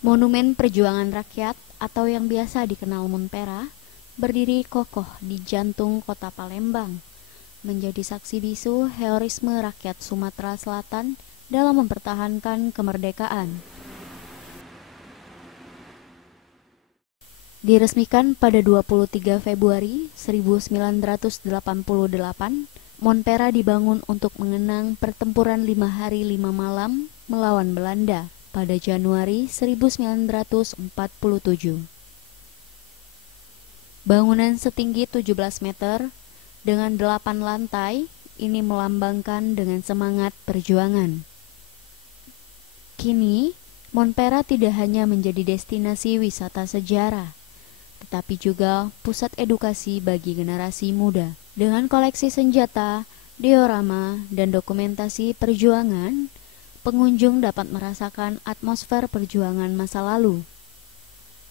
Monumen Perjuangan Rakyat atau yang biasa dikenal Monpera berdiri kokoh di jantung kota Palembang, menjadi saksi bisu heroisme rakyat Sumatera Selatan dalam mempertahankan kemerdekaan. Diresmikan pada 23 Februari 1988, Monpera dibangun untuk mengenang pertempuran 5 hari 5 malam melawan Belanda pada Januari 1947. Bangunan setinggi 17 meter dengan 8 lantai ini melambangkan dengan semangat perjuangan. Kini, Monpera tidak hanya menjadi destinasi wisata sejarah, tetapi juga pusat edukasi bagi generasi muda. Dengan koleksi senjata, diorama, dan dokumentasi perjuangan, pengunjung dapat merasakan atmosfer perjuangan masa lalu.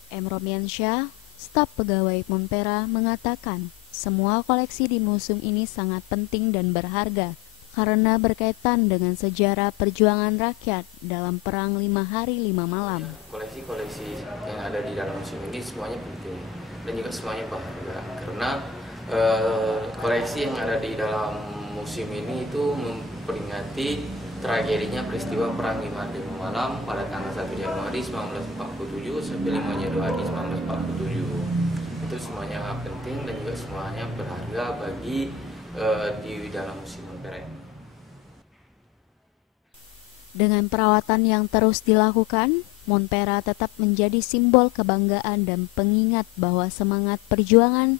M. Romiansyah, staf pegawai Monpera, mengatakan semua koleksi di museum ini sangat penting dan berharga karena berkaitan dengan sejarah perjuangan rakyat dalam Perang 5 Hari 5 Malam. Koleksi-koleksi yang ada di dalam museum ini semuanya penting dan juga semuanya berharga karena koleksi yang ada di dalam museum ini itu memperingati tragedinya peristiwa Perang 5 Hari 5 Malam pada tanggal 1 Januari 1947 sampai 5 Januari 1947. Itu semuanya penting dan juga semuanya berharga bagi di dalam museum Monpera. Dengan perawatan yang terus dilakukan, Monpera tetap menjadi simbol kebanggaan dan pengingat bahwa semangat perjuangan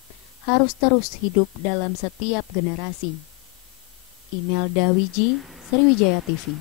harus terus hidup dalam setiap generasi. Imelda Wiji, Sriwijaya TV.